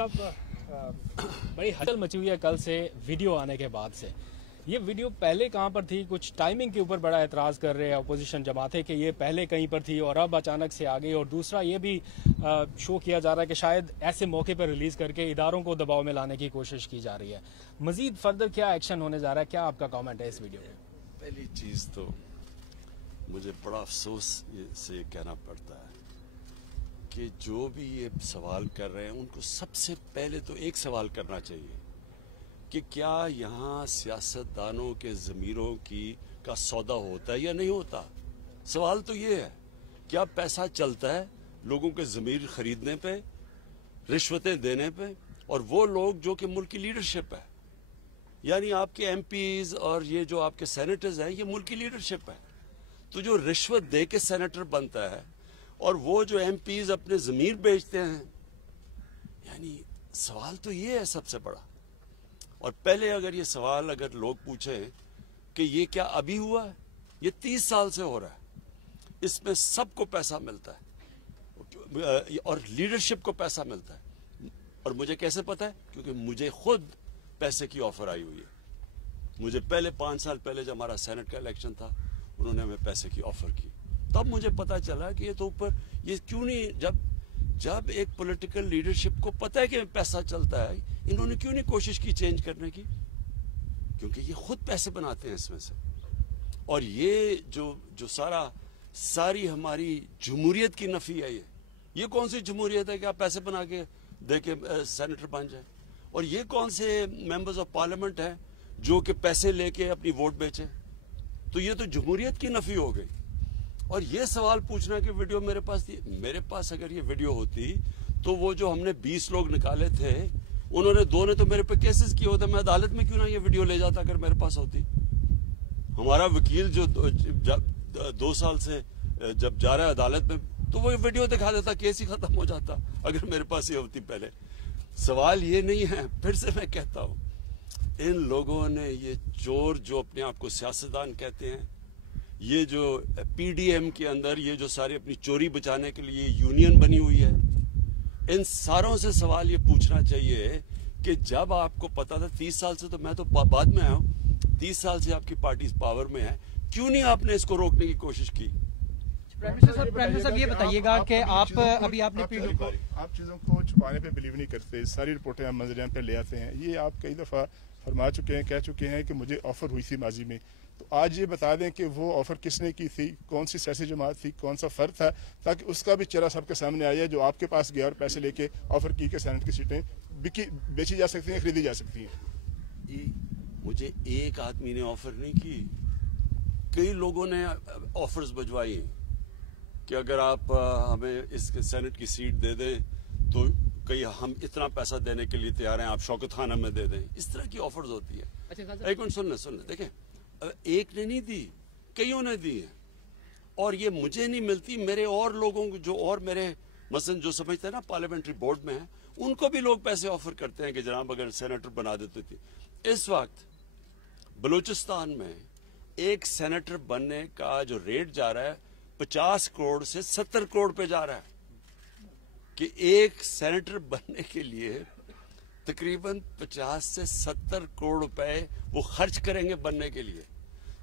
साहब बड़ी हलचल मची हुई है कल से वीडियो आने के बाद से। ये वीडियो पहले कहाँ पर थी, कुछ टाइमिंग के ऊपर बड़ा एतराज कर रहे हैं अपोजिशन जमातें कि ये पहले कहीं पर थी और अब अचानक से आ गई। और दूसरा ये भी शो किया जा रहा है कि शायद ऐसे मौके पर रिलीज करके इदारों को दबाव में लाने की कोशिश की जा रही है। मजीद फर्दर क्या एक्शन होने जा रहा है, क्या आपका कॉमेंट है इस वीडियो पे? पहली चीज तो मुझे बड़ा अफसोस से कहना पड़ता है कि जो भी ये सवाल कर रहे हैं उनको सबसे पहले तो एक सवाल करना चाहिए कि क्या यहाँ सियासतदानों के ज़मीरों का सौदा होता है या नहीं होता। सवाल तो ये है, क्या पैसा चलता है लोगों के ज़मीर खरीदने पे, रिश्वतें देने पे, और वो लोग जो कि मुल्क की लीडरशिप है, यानी आपके एमपीज और ये जो आपके सेनेटर्स हैं, ये मुल्क की लीडरशिप है। तो जो रिश्वत दे के सेनेटर बनता है और वो जो एमपीज अपने ज़मीर बेचते हैं, यानी सवाल तो ये है सबसे बड़ा। और पहले अगर ये सवाल अगर लोग पूछें कि ये क्या अभी हुआ है, ये 30 साल से हो रहा है, इसमें सबको पैसा मिलता है और लीडरशिप को पैसा मिलता है। और मुझे कैसे पता है? क्योंकि मुझे खुद पैसे की ऑफर आई हुई है। मुझे पहले 5 साल पहले जब हमारा सेनेट का इलेक्शन था, उन्होंने हमें पैसे की ऑफर की, तब मुझे पता चला कि ये तो ऊपर ये क्यों नहीं, जब एक पॉलिटिकल लीडरशिप को पता है कि पैसा चलता है, इन्होंने क्यों नहीं कोशिश की चेंज करने की? क्योंकि ये खुद पैसे बनाते हैं इसमें से। और ये जो सारी हमारी जमहूरियत की नफी है, ये कौन सी जमहूरियत है कि आप पैसे बना के दे के सेनेटर बन जाए? और ये कौन से मेंबर्स ऑफ पार्लियामेंट हैं जो कि पैसे लेके अपनी वोट बेचे? तो ये तो जमहूरियत की नफी हो गई। और ये सवाल पूछना कि वीडियो मेरे पास थी, मेरे पास अगर ये वीडियो होती तो वो जो हमने 20 लोग निकाले थे, उन्होंने 2 ने तो मेरे पे केसेस किए होते, मैं अदालत में क्यों ना ये वीडियो ले जाता अगर मेरे पास होती। हमारा वकील जो 2 साल से जब जा रहा है अदालत में, तो वो वीडियो दिखा देता, केस ही खत्म हो जाता अगर मेरे पास ये होती पहले। सवाल ये नहीं है, फिर से मैं कहता हूं, इन लोगों ने ये चोर जो अपने आप को सियासतदान कहते हैं, ये जो पीडीएम के अंदर ये जो सारी अपनी चोरी बचाने के लिए यूनियन बनी हुई है, इन सारों से सवाल ये पूछना चाहिए कि जब आपको पता था 30 साल से, तो मैं तो बाद में आया हूं, 30 साल से आपकी पार्टी पावर में है, क्यों नहीं आपने इसको रोकने की कोशिश की? प्राइम मिनिस्टर साहब ये बताइएगा कि आप अभी आपने आप चीज़ों को छुपाने पे बिलीव नहीं करते, सारी रिपोर्टें आप मंजरियाम पे ले आते हैं। ये आप कई दफ़ा फरमा चुके हैं, कह चुके हैं कि मुझे ऑफर हुई थी माजी में, तो आज ये बता दें कि वो ऑफर किसने की थी, कौन सी सियासी जमात थी, कौन सा फर्द था, ताकि उसका भी चेहरा सबके सामने आया जो आपके पास गया और पैसे लेके ऑफर की कि सेनेट की सीटें बेची जा सकती हैं, खरीदी जा सकती हैं। मुझे एक आदमी ने ऑफर नहीं की, कई लोगों ने ऑफर्स भिजवाई हैं कि अगर आप हमें इस सेनेट की सीट दे दें तो कहीं हम इतना पैसा देने के लिए तैयार हैं, आप शौकत खान हमें दे दें। इस तरह की ऑफर्स होती है। एक मिनट सुन ले देखें, एक ने नहीं दी, कईयों ने दी है। और ये मुझे नहीं मिलती, मेरे और लोगों को जो और मेरे मसलन जो समझते हैं ना पार्लियामेंट्री बोर्ड में है, उनको भी लोग पैसे ऑफर करते हैं कि जनाब अगर सेनेटर बना देते थे। इस वक्त बलूचिस्तान में एक सेनेटर बनने का जो रेट जा रहा है 50 करोड़ से 70 करोड़ पे जा रहा है, कि एक सेनेटर बनने के लिए तकरीबन 50 से 70 करोड़ रुपए वो खर्च करेंगे बनने के लिए।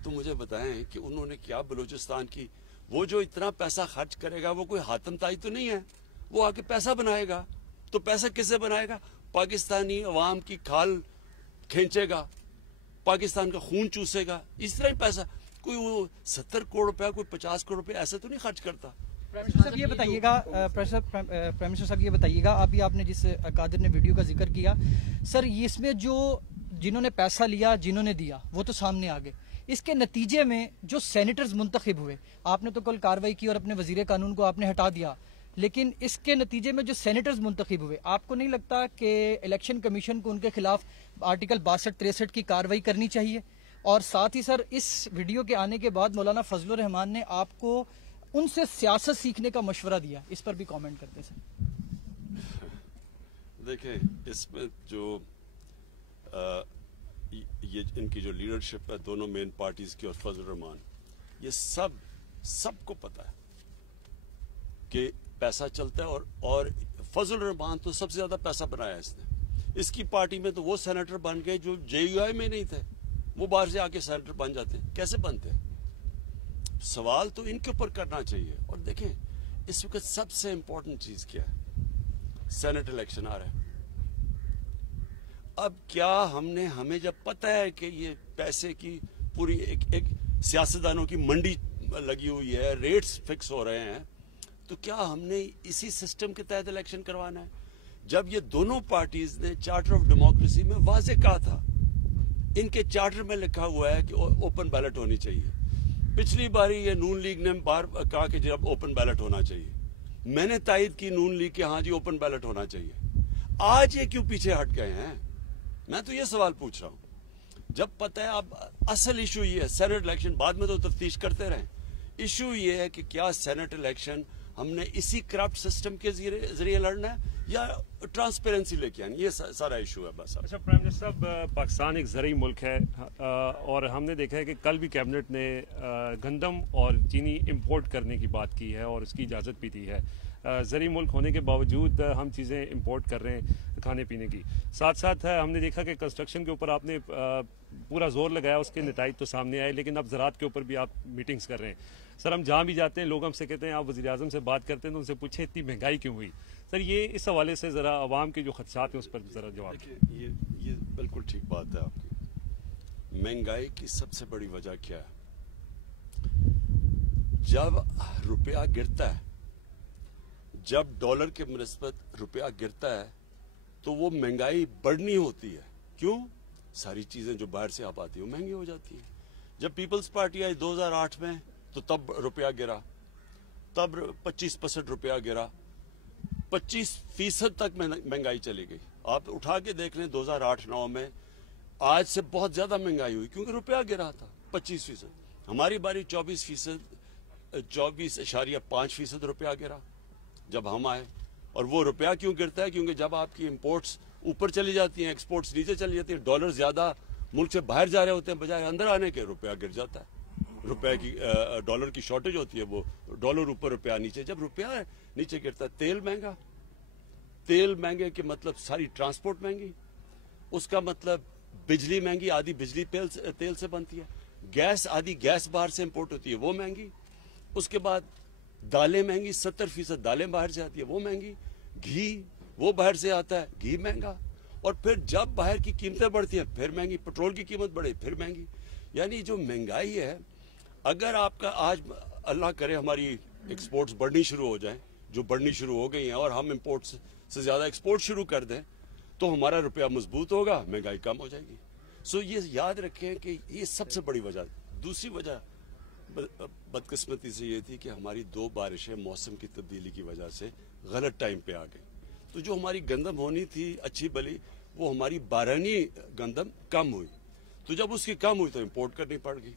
तो मुझे बताएं कि उन्होंने क्या बलूचिस्तान की, वो जो इतना पैसा खर्च करेगा वो कोई हातम ताई तो नहीं है, वो आके पैसा बनाएगा। तो पैसा किससे बनाएगा? पाकिस्तानी अवाम की खाल खींचेगा, पाकिस्तान का खून चूसेगा, इस तरह ही पैसा। कोई वो 70 करोड़ रुपया, कोई 50 करोड़ रुपया ऐसे तो नहीं खर्च करता। प्राइम मिनिस्टर साहब ये बताइएगा, अभी आपने जिस कादिर ने वीडियो का जिक्र किया, सर इसमें जो जिन्होंने पैसा लिया, जिन्होंने दिया, वो तो सामने आ गए। इसके नतीजे में जो सेनेटर्स मुंतखब हुए, आपने तो कल कार्रवाई की और अपने वजीर कानून को आपने हटा दिया, लेकिन इसके नतीजे में जो सेनेटर्स मुंतखब हुए, आपको नहीं लगता कि इलेक्शन कमीशन को उनके खिलाफ आर्टिकल 62-63 की कार्रवाई करनी चाहिए? और साथ ही सर, इस वीडियो के आने के बाद मौलाना फजलुर रहमान ने आपको उनसे सियासत सीखने का मशवरा दिया, इस पर भी कमेंट करते सर। देखें, इसमें जो ये इनकी जो लीडरशिप है दोनों मेन पार्टीज की और फजलुर रहमान, ये सबको पता है कि पैसा चलता है। और फजल रहमान तो सबसे ज्यादा पैसा बनाया इसने। इसकी पार्टी में तो वो सेनेटर बन गए जो JUI में नहीं थे, वो बाहर से आके सेनेटर बन जाते। कैसे बनते? सवाल तो इनके ऊपर करना चाहिए। और देखें इस वक्त सबसे इंपॉर्टेंट चीज क्या है, सेनेट इलेक्शन आ रहा है। अब क्या हमें जब पता है कि ये पैसे की पूरी एक सियासतदानों की मंडी लगी हुई है, रेट्स फिक्स हो रहे हैं, तो क्या हमने इसी सिस्टम के तहत इलेक्शन करवाना है? जब ये दोनों पार्टीज ने चार्टर ऑफ डेमोक्रेसी में वाजे कहा था, इनके चार्टर में लिखा हुआ है कि ओपन बैलेट होनी चाहिए। पिछली बारी ये नून लीग ने बार कहा कि जब ओपन बैलेट होना चाहिए, मैंने तायद की नून लीग के हाँ जी ओपन बैलेट होना चाहिए। आज ये क्यों पीछे हट गए हैं? मैं तो ये सवाल पूछ रहा हूं। जब पता है अब असल इशू ये है, सेनेट इलेक्शन बाद में तो तफ्तीश करते रहें, इशू ये है कि क्या सेनेट इलेक्शन हमने इसी करप्ट सिस्टम के जरिए लड़ना है या ट्रांसपेरेंसी लेके आनी, ये सारा इशू है बस। अच्छा प्राइम मिनिस्टर साहब, पाकिस्तान एक ज़रूरी मुल्क है और हमने देखा है कि कल भी कैबिनेट ने गंदम और चीनी इंपोर्ट करने की बात की है और उसकी इजाज़त भी दी है। ज़रूरी मुल्क होने के बावजूद हम चीज़ें इंपोर्ट कर रहे हैं खाने पीने की। साथ साथ हमने देखा कि कंस्ट्रक्शन के ऊपर आपने पूरा जोर लगाया, उसके नताइज तो सामने आए, लेकिन अब ज़राअत के ऊपर भी आप मीटिंग्स कर रहे हैं। सर हम जहाँ भी जाते हैं लोग हमसे कहते हैं आप वज़ीर आज़म से बात करते हैं तो उनसे पूछे इतनी महंगाई क्यों हुई? सर ये इस हवाले से ज़रा आवाम के जो खदशात हैं उस पर ज़रा जवाब। देखिए ये बिल्कुल ठीक बात है आपकी। महंगाई की सबसे बड़ी वजह क्या है? जब रुपया गिरता है, जब डॉलर के मुनिस्बत रुपया गिरता है तो वो महंगाई बढ़नी होती है। क्यों? सारी चीजें जो बाहर से आप आती है वो महंगी हो जाती है। जब पीपल्स पार्टी आई 2008 में तो तब रुपया गिरा, तब 25% रुपया गिरा, 25% तक महंगाई चली गई। आप उठा के देख लें 2008-9 में आज से बहुत ज्यादा महंगाई हुई क्योंकि रुपया गिरा था 25%। हमारी बारी 24.5% रुपया गिरा जब हम आए। और वो रुपया क्यों गिरता है? क्योंकि जब आपकी इंपोर्ट्स ऊपर चली जाती हैं, एक्सपोर्ट्स नीचे चली जाती हैं, डॉलर ज्यादा मुल्क से बाहर जा रहे होते हैं बजाय अंदर आने के, रुपया गिर जाता है। रुपए की डॉलर की शॉर्टेज होती है, वो डॉलर ऊपर रुपया नीचे। जब रुपया नीचे गिरता है, तेल महंगा, तेल महंगे के मतलब सारी ट्रांसपोर्ट महंगी, उसका मतलब बिजली महंगी, आधी बिजली तेल से बनती है, गैस आधी गैस बाहर से इंपोर्ट होती है वो महंगी, उसके बाद दालें महंगी, 70% दालें बाहर से आती है वो महंगी, घी वो बाहर से आता है घी महंगा, और फिर जब बाहर की कीमतें बढ़ती हैं फिर महंगी, पेट्रोल की कीमत बढ़े फिर महंगी। यानी जो महंगाई है, अगर आपका आज अल्लाह करे हमारी एक्सपोर्ट्स बढ़नी शुरू हो जाए, जो बढ़नी शुरू हो गई हैं, और हम इंपोर्ट्स से ज्यादा एक्सपोर्ट शुरू कर दें तो हमारा रुपया मजबूत होगा, महंगाई कम हो जाएगी। सो ये याद रखें कि ये सबसे बड़ी वजह। दूसरी वजह बदकिस्मती से ये थी कि हमारी 2 बारिशें मौसम की तब्दीली की वजह से गलत टाइम पे आ गई, तो जो हमारी गंदम होनी थी अच्छी भली, वो हमारी 12वीं गंदम कम हुई, तो जब उसकी कम हुई तो इंपोर्ट करनी पड़ गई।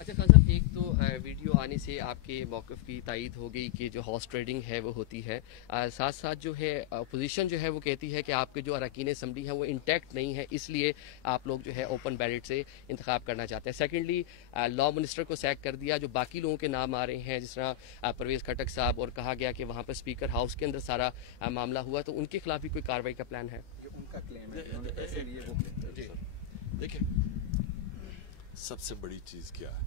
अच्छा खान साहब, एक तो वीडियो आने से आपके मौक़िफ़ की तायद हो गई कि जो हॉर्स ट्रेडिंग है वो होती है, साथ साथ जो है अपोजिशन जो है वो कहती है कि आपके जो अरकान असम्बली हैं वो इंटैक्ट नहीं है, इसलिए आप लोग जो है ओपन बैलेट से इंतखाब करना चाहते हैं। सेकेंडली लॉ मिनिस्टर को सैक कर दिया, जो बाकी लोगों के नाम आ रहे हैं जिस तरह परवेज़ खटक साहब, और कहा गया कि वहाँ पर स्पीकर हाउस के अंदर सारा मामला हुआ, तो उनके खिलाफ भी कोई कार्रवाई का प्लान है? उनका क्लेम है। देखिए सबसे बड़ी चीज क्या है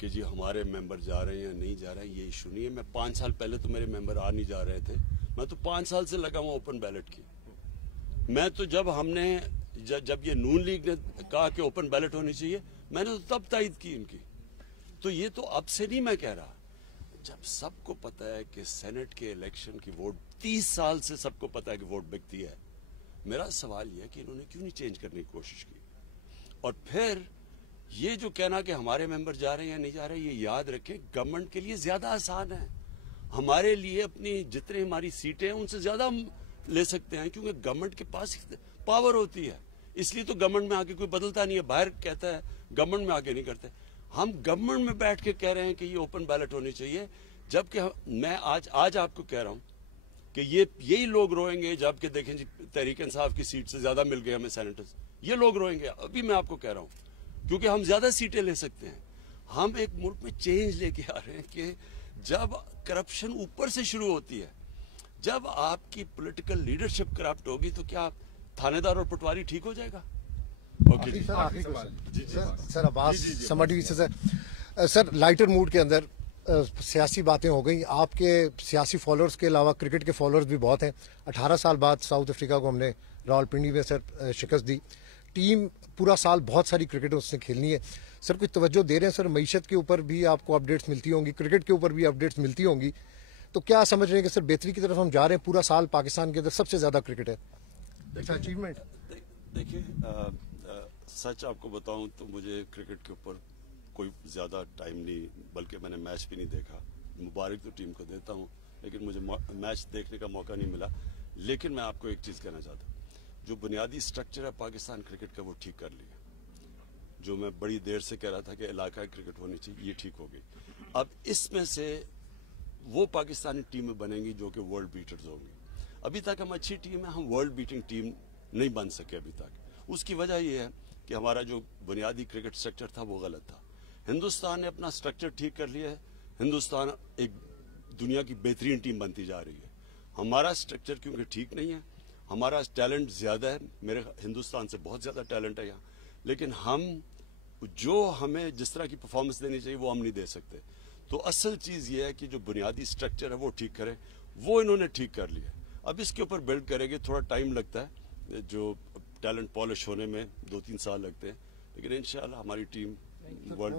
कि जी हमारे मेंबर जा रहे हैं या नहीं जा रहे हैं, ये इशू नहीं है। मैं 5 साल पहले तो मेरे मेंबर आ नहीं जा रहे थे, मैं तो 5 साल से लगा हुआ ओपन बैलेट की। मैं तो जब ये नून लीग ने कहा कि ओपन बैलेट होनी चाहिए, मैंने तो तब तायद की इनकी। तो ये तो अब से नहीं मैं कह रहा, जब सबको पता है कि सेनेट के इलेक्शन की वोट 30 साल से सबको पता है कि वोट बिकती है। मेरा सवाल यह है कि इन्होंने क्यों नहीं चेंज करने की कोशिश की। और फिर ये जो कहना कि हमारे मेंबर जा रहे हैं या नहीं जा रहे, ये याद रखें गवर्नमेंट के लिए ज्यादा आसान है, हमारे लिए अपनी जितनी हमारी सीटें हैं उनसे ज्यादा हम ले सकते हैं, क्योंकि गवर्नमेंट के पास पावर होती है। इसलिए तो गवर्नमेंट में आके कोई बदलता नहीं है, बाहर कहता है गवर्नमेंट में आके नहीं करते। हम गवर्नमेंट में बैठ के कह रहे हैं कि ये ओपन बैलेट होनी चाहिए, जबकि मैं आज आपको कह रहा हूं कि यही लोग रोएंगे जबकि देखें जी तहरीक इंसाफ की सीट से ज्यादा मिल गए हमें सेनेटर्स, ये लोग रोएंगे। अभी मैं आपको कह रहा हूं क्योंकि हम ज्यादा सीटें ले सकते हैं। हम एक मुल्क में चेंज लेके आ रहे हैं कि जब करप्शन ऊपर से शुरू होती है, जब आपकी पॉलिटिकल लीडरशिप करप्ट होगी तो क्या थानेदार और पटवारी ठीक हो जाएगा? ओके जी, आखिरी सवाल सर अब्बास समझी से सर लाइटर मूड के अंदर सियासी बातें हो गई। आपके सियासी फॉलोअर्स के अलावा क्रिकेट के फॉलोअर्स भी बहुत हैं। 18 साल बाद साउथ अफ्रीका को हमने रावलपिंडी में सर शिकस्त दी। टीम पूरा साल बहुत सारी क्रिकेट उससे खेलनी है सर, कुछ तवज्जो दे रहे हैं सर? मईशत के ऊपर भी आपको अपडेट्स मिलती होंगी, क्रिकेट के ऊपर भी अपडेट्स मिलती होंगी, तो क्या समझ रहे हैं कि सर बेहतरी की तरफ हम जा रहे हैं? पूरा साल पाकिस्तान के अंदर सबसे ज्यादा क्रिकेट है, अच्छा अचीवमेंट। देखिए सच आपको बताऊं तो मुझे क्रिकेट के ऊपर कोई ज्यादा टाइम नहीं, बल्कि मैंने मैच भी नहीं देखा। मुबारक तो टीम को देता हूं, लेकिन मुझे मैच देखने का मौका नहीं मिला। लेकिन मैं आपको एक चीज कहना चाहता हूं, जो बुनियादी स्ट्रक्चर है पाकिस्तान क्रिकेट का वो ठीक कर लिया। जो मैं बड़ी देर से कह रहा था कि इलाकाई क्रिकेट होनी चाहिए, ये ठीक हो गई। अब इसमें से वो पाकिस्तानी टीमें बनेंगी जो कि वर्ल्ड बीटर्स होंगी। अभी तक हम अच्छी टीम है, हम वर्ल्ड बीटिंग टीम नहीं बन सके अभी तक। उसकी वजह यह है कि हमारा जो बुनियादी क्रिकेट स्ट्रक्चर था वो गलत था। हिंदुस्तान ने अपना स्ट्रक्चर ठीक कर लिया है, हिंदुस्तान एक दुनिया की बेहतरीन टीम बनती जा रही है। हमारा स्ट्रक्चर क्योंकि ठीक नहीं है, हमारा टैलेंट ज्यादा है, मेरे हिंदुस्तान से बहुत ज्यादा टैलेंट है यहाँ, लेकिन हम जो हमें जिस तरह की परफॉर्मेंस देनी चाहिए वो हम नहीं दे सकते। तो असल चीज ये है कि जो बुनियादी स्ट्रक्चर है वो ठीक करें, वो इन्होंने ठीक कर लिया। अब इसके ऊपर बिल्ड करेंगे, थोड़ा टाइम लगता है, जो टैलेंट पॉलिश होने में 2-3 साल लगते हैं, लेकिन इंशाल्लाह हमारी टीम वर्ल्ड